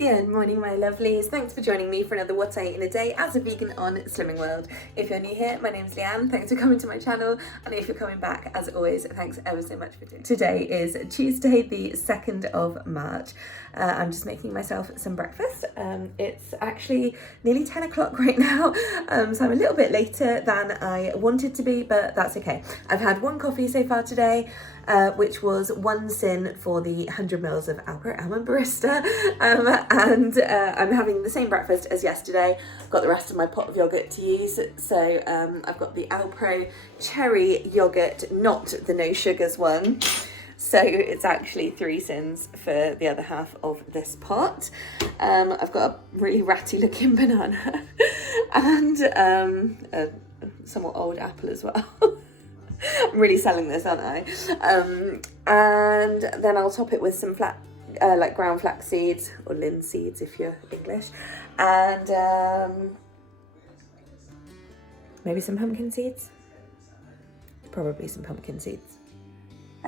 Good morning, my lovelies. Thanks for joining me for another What I Eat in a Day as a vegan on Slimming World. If you're new here, my name's Leanne. Thanks for coming to my channel. And if you're coming back, as always, thanks ever so much for doing it. Today is Tuesday, the 2nd of March. I'm just making myself some breakfast. It's actually nearly 10 o'clock right now, so I'm a little bit later than I wanted to be, but that's okay. I've had one coffee so far today, which was one syn for the 100 mils of Alpro Almond Barista, and I'm having the same breakfast as yesterday. Got the rest of my pot of yogurt to use, so I've got the Alpro cherry yogurt, not the no sugars one. So it's actually 3 syns for the other half of this pot. I've got a really ratty looking banana and a somewhat old apple as well. I'm really selling this, aren't I? And then I'll top it with some like ground flax seeds, or linseed seeds if you're English, and maybe some pumpkin seeds. Probably some pumpkin seeds.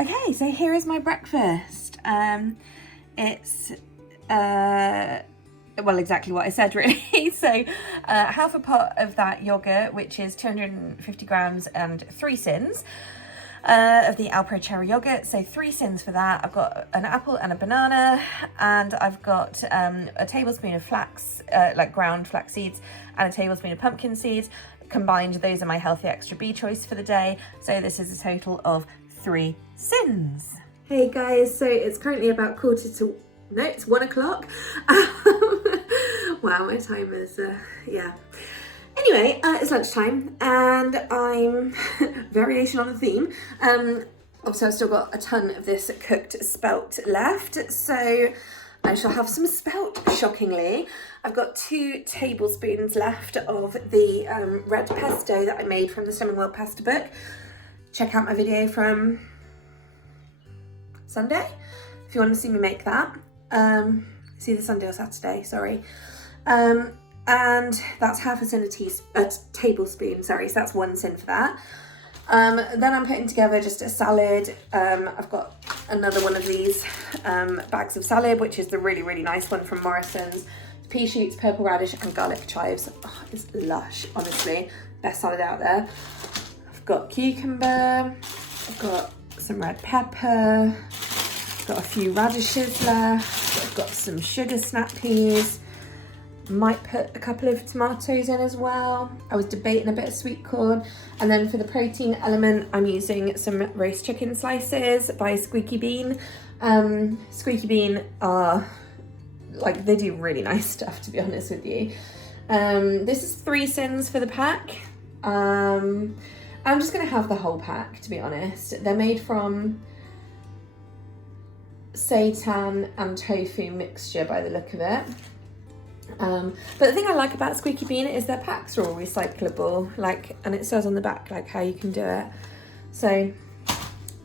Okay, so here is my breakfast. It's well, exactly what I said really. So half a pot of that yogurt, which is 250 grams and 3 syns of the Alpro cherry yogurt. So 3 syns for that. I've got an apple and a banana, and I've got a tablespoon of flax, like ground flax seeds, and a tablespoon of pumpkin seeds. Combined, those are my healthy extra B choice for the day. So this is a total of 3 syns. Hey guys, so it's currently about it's 1 o'clock. Wow, my time is, yeah. Anyway, it's lunchtime and I'm variation on the theme. Obviously I've still got a ton of this cooked spelt left, so I shall have some spelt, shockingly. I've got 2 tablespoons left of the red pesto that I made from the Slimming World pasta book. Check out my video from Sunday if you want to see me make that. It's either Sunday or Saturday, sorry. And that's half a syn a tablespoon, sorry, so that's 1 syn for that. Then I'm putting together just a salad. I've got another one of these bags of salad, which is the really, really nice one from Morrison's. Pea shoots, purple radish and garlic chives. Oh, it's lush, honestly. Best salad out there. I've got cucumber, I've got some red pepper, I've got a few radishes left, I've got some sugar snap peas, might put a couple of tomatoes in as well. I was debating a bit of sweet corn. And then for the protein element, I'm using some roast chicken slices by Squeaky Bean. Squeaky Bean are, like, they do really nice stuff, to be honest with you. This is 3 syns for the pack. I'm just gonna have the whole pack, to be honest. They're made from seitan and tofu mixture by the look of it. But the thing I like about Squeaky Bean is their packs are all recyclable, like, and it says on the back like how you can do it. So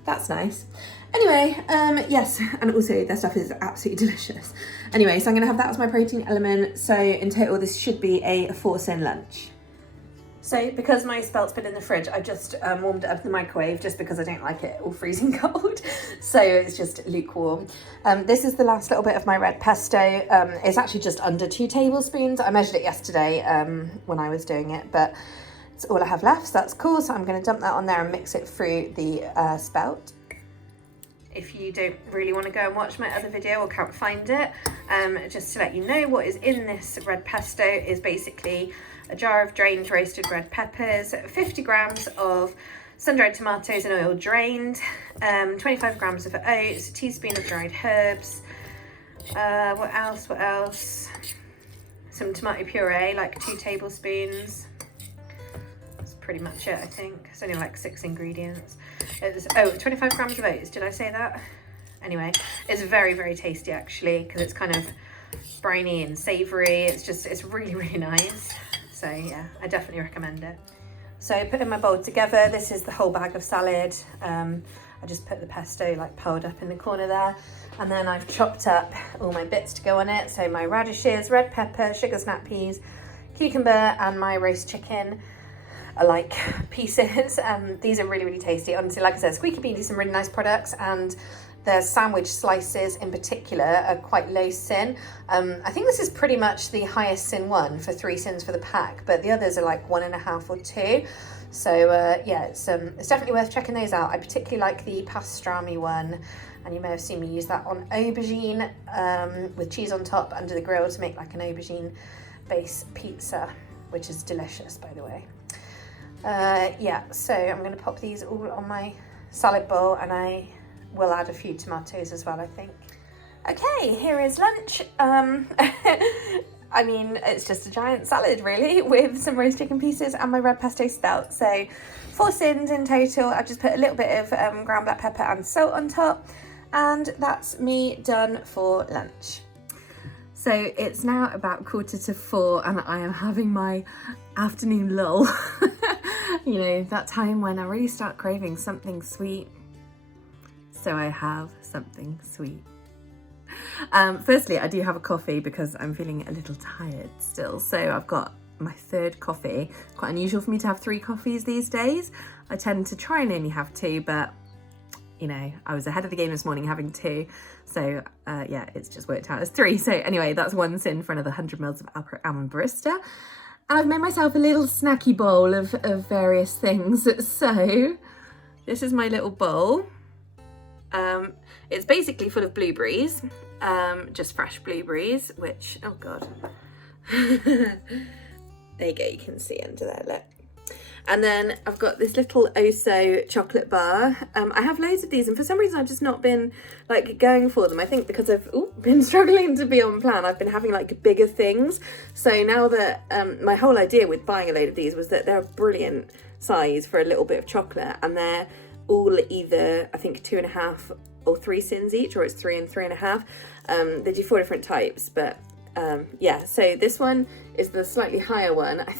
that's nice. Anyway, yes, and also their stuff is absolutely delicious. Anyway, so I'm gonna have that as my protein element. So in total, this should be a 4 syn lunch. So because my spelt's been in the fridge, I just warmed it up in the microwave just because I don't like it all freezing cold. So it's just lukewarm. This is the last little bit of my red pesto. It's actually just under 2 tablespoons. I measured it yesterday when I was doing it, but it's all I have left, so that's cool. So I'm gonna dump that on there and mix it through the spelt. If you don't really want to go and watch my other video or can't find it, just to let you know, what is in this red pesto is basically a jar of drained roasted red peppers, 50 grams of sun-dried tomatoes and oil drained, 25 grams of oats, a teaspoon of dried herbs, what else? Some tomato puree, like 2 tablespoons. That's pretty much it, I think. It's only like 6 ingredients. It's, 25 grams of oats, did I say that? Anyway, it's very, very tasty actually, because it's kind of briny and savoury. It's really, really nice. So yeah, I definitely recommend it. So putting my bowl together, this is the whole bag of salad. I just put the pesto like piled up in the corner there. And then I've chopped up all my bits to go on it. So my radishes, red pepper, sugar snap peas, cucumber, and my roast chicken are like pieces. These are really, really tasty. Honestly, like I said, Squeaky Bean do some really nice products, and the sandwich slices in particular are quite low syn. I think this is pretty much the highest syn one for 3 syns for the pack, but the others are like 1.5 or 2. So yeah, it's definitely worth checking those out. I particularly like the pastrami one, and you may have seen me use that on aubergine with cheese on top under the grill to make like an aubergine base pizza, which is delicious, by the way. Yeah, so I'm going to pop these all on my salad bowl, and I will add a few tomatoes as well, I think. Okay, here is lunch. I mean, it's just a giant salad really, with some roast chicken pieces and my red pesto spelt. So 4 syns in total. I've just put a little bit of ground black pepper and salt on top, and that's me done for lunch. So it's now about 3:45 and I am having my afternoon lull. You know, that time when I really start craving something sweet. So I have something sweet. Firstly, I do have a coffee because I'm feeling a little tired still. So I've got my 3rd coffee. Quite unusual for me to have 3 coffees these days. I tend to try and only have 2, but you know, I was ahead of the game this morning having 2. So yeah, it's just worked out as 3. So anyway, that's 1 syn for another 100 mils of almond barista. And I've made myself a little snacky bowl of various things. So this is my little bowl. It's basically full of blueberries, just fresh blueberries, which, oh God. There you go, you can see under there, look. And then I've got this little Oso chocolate bar. I have loads of these, and for some reason I've just not been like going for them. I think because I've been struggling to be on plan, I've been having like bigger things. So now that my whole idea with buying a load of these was that they're a brilliant size for a little bit of chocolate, and they're all either, I think, 2.5 or 3 syns each, or it's 3 and 3.5. They do 4 different types, but yeah, so this one is the slightly higher one. I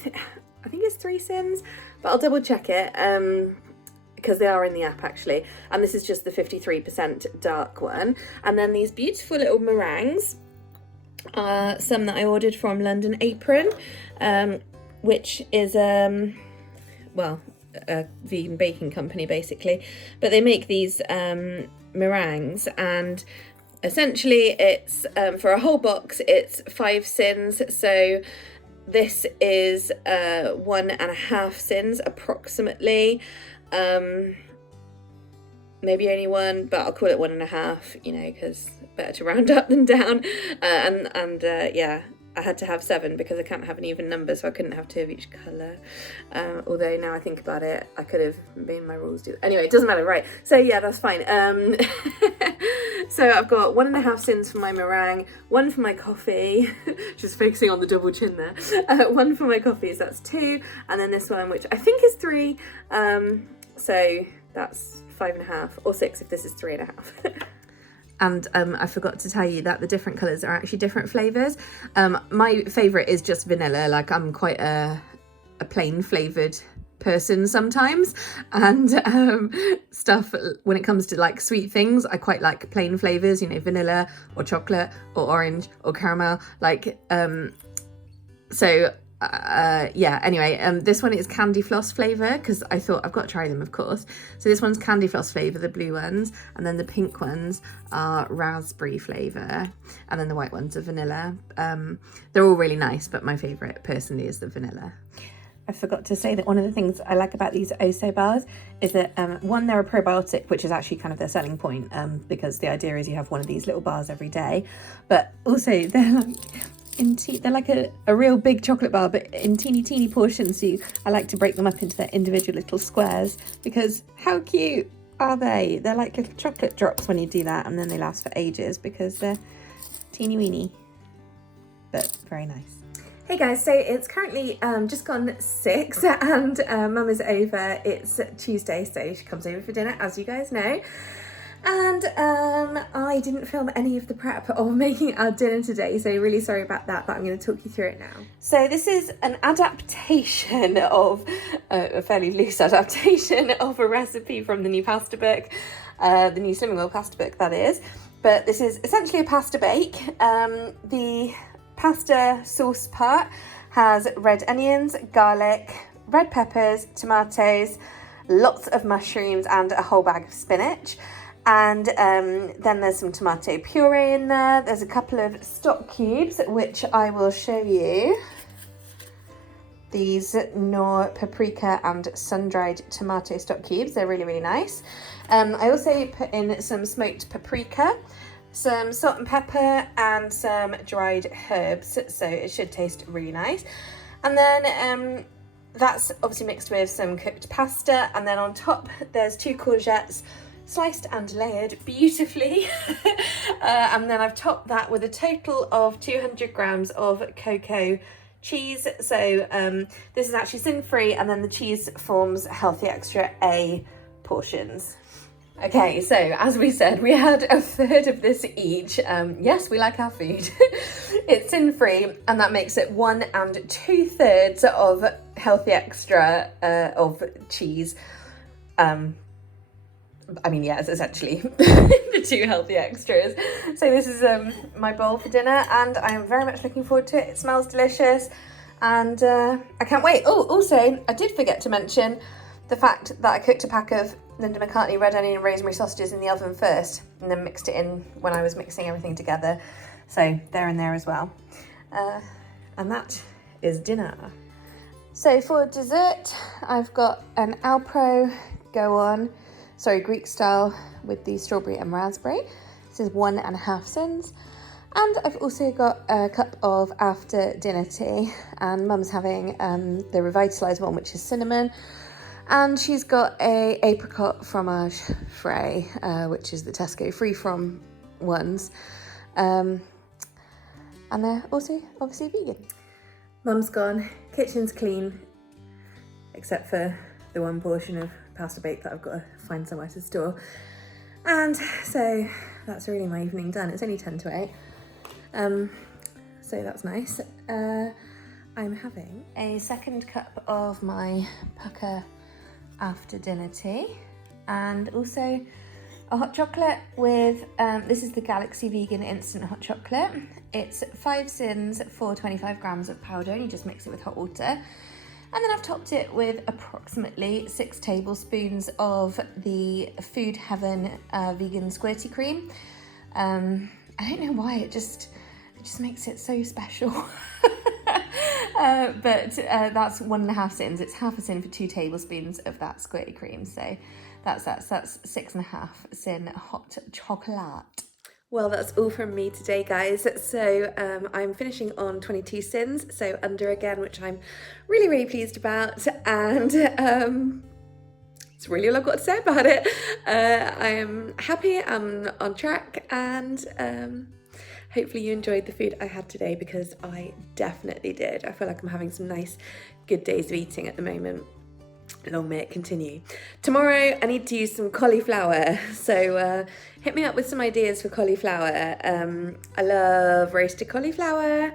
think it's 3 syns, but I'll double check it because they are in the app actually. And this is just the 53% dark one. And then these beautiful little meringues are some that I ordered from London Apron, which is well, a vegan baking company basically, but they make these meringues, and essentially it's for a whole box it's 5 syns. So this is 1.5 syns approximately, maybe only 1, but I'll call it 1.5, you know, because better to round up than down. And yeah, I had to have 7 because I can't have an even number, so I couldn't have 2 of each colour. Although now I think about it, I could have made my rules do. Anyway, it doesn't matter, right? So yeah, that's fine. So I've got 1.5 syns for my meringue, 1 for my coffee, just focusing on the double chin there. 1 for my coffee, so that's 2, and then this one, which I think is 3. So that's 5.5, or 6 if this is 3.5. And I forgot to tell you that the different colours are actually different flavours. My favourite is just vanilla. Like, I'm quite a plain flavoured person sometimes, and stuff when it comes to like sweet things, I quite like plain flavours, you know, vanilla or chocolate or orange or caramel, like so yeah, anyway, this one is candy floss flavour because I thought I've got to try them, of course. So this one's candy floss flavour, the blue ones, and then the pink ones are raspberry flavour, and then the white ones are vanilla. They're all really nice, but my favourite personally is the vanilla. I forgot to say that one of the things I like about these Oso bars is that one, they're a probiotic, which is actually kind of their selling point, because the idea is you have one of these little bars every day, but also they're like they're like a real big chocolate bar, but in teeny portions. So I like to break them up into their individual little squares, because how cute are they? They're like little chocolate drops when you do that, and then they last for ages because they're teeny weeny, but very nice. Hey guys, so it's currently just gone 6 and Mum is over. It's Tuesday, so she comes over for dinner, as you guys know. And I didn't film any of the prep of making our dinner today, so really sorry about that, but I'm going to talk you through it now. So this is an adaptation of, a fairly loose adaptation of a recipe from the new pasta book, the new Slimming World pasta book, that is. But this is essentially a pasta bake. The pasta sauce part has red onions, garlic, red peppers, tomatoes, lots of mushrooms and a whole bag of spinach. And then there's some tomato puree in there. There's a couple of stock cubes, which I will show you. These Knorr paprika and sun-dried tomato stock cubes. They're really, really nice. I also put in some smoked paprika, some salt and pepper, and some dried herbs. So it should taste really nice. And then that's obviously mixed with some cooked pasta. And then on top, there's 2 courgettes, sliced and layered beautifully. And then I've topped that with a total of 200 grams of cocoa cheese. So this is actually sin-free, and then the cheese forms Healthy Extra A portions. Okay, so as we said, we had a third of this each. Yes, we like our food. It's sin-free, and that makes it 1 2/3 of Healthy Extra of cheese. I mean, yeah, it's essentially the 2 Healthy Extras. So this is my bowl for dinner, and I am very much looking forward to it. It smells delicious, and I can't wait. Oh, also, I did forget to mention the fact that I cooked a pack of Linda McCartney red onion and rosemary sausages in the oven first, and then mixed it in when I was mixing everything together. So they're in there as well. And that is dinner. So for dessert, I've got an Alpro Greek style with the strawberry and raspberry. This is 1.5 syns. And I've also got a cup of after dinner tea, and Mum's having the revitalised one, which is cinnamon. And she's got a apricot fromage frais, which is the Tesco free from ones. And they're also obviously vegan. Mum's gone, kitchen's clean, except for the one portion of pasta bake that I've got to find somewhere to store. And so that's really my evening done. It's only 10 to 8. So that's nice. I'm having a second cup of my pucker after dinner tea, and also a hot chocolate with, this is the Galaxy Vegan Instant Hot Chocolate. It's 5 syns for 25 grams of powder, and you just mix it with hot water. And then I've topped it with approximately 6 tablespoons of the Food Heaven vegan squirty cream. I don't know why, it just makes it so special. But that's 1.5 syns. It's half a syn for 2 tablespoons of that squirty cream. So that's 6.5 syn hot chocolate. Well, that's all from me today, guys. So I'm finishing on 22 syns, so under again, which I'm really, really pleased about. And it's really all I've got to say about it. I am happy, I'm on track, and hopefully you enjoyed the food I had today, because I definitely did. I feel like I'm having some nice, good days of eating at the moment. Long may it continue. Tomorrow I need to use some cauliflower, so hit me up with some ideas for cauliflower. I love roasted cauliflower.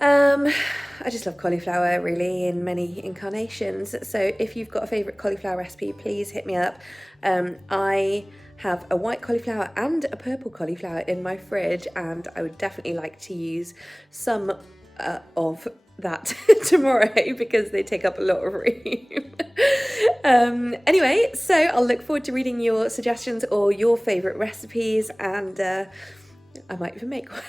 I just love cauliflower really in many incarnations, so if you've got a favourite cauliflower recipe, please hit me up. I have a white cauliflower and a purple cauliflower in my fridge, and I would definitely like to use some of that tomorrow, because they take up a lot of room. Anyway, so I'll look forward to reading your suggestions or your favourite recipes, and I might even make one.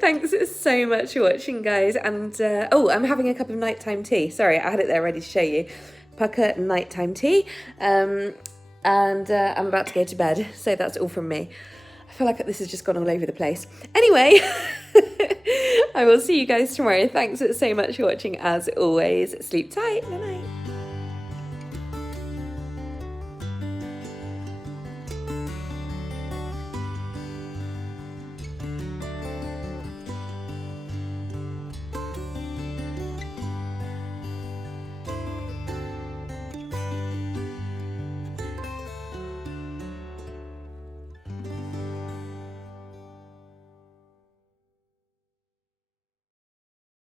Thanks so much for watching, guys, and oh, I'm having a cup of nighttime tea. Sorry, I had it there ready to show you. Pucker nighttime tea, and I'm about to go to bed, so that's all from me. I feel like this has just gone all over the place. Anyway, I will see you guys tomorrow. Thanks so much for watching as always. Sleep tight. Night night.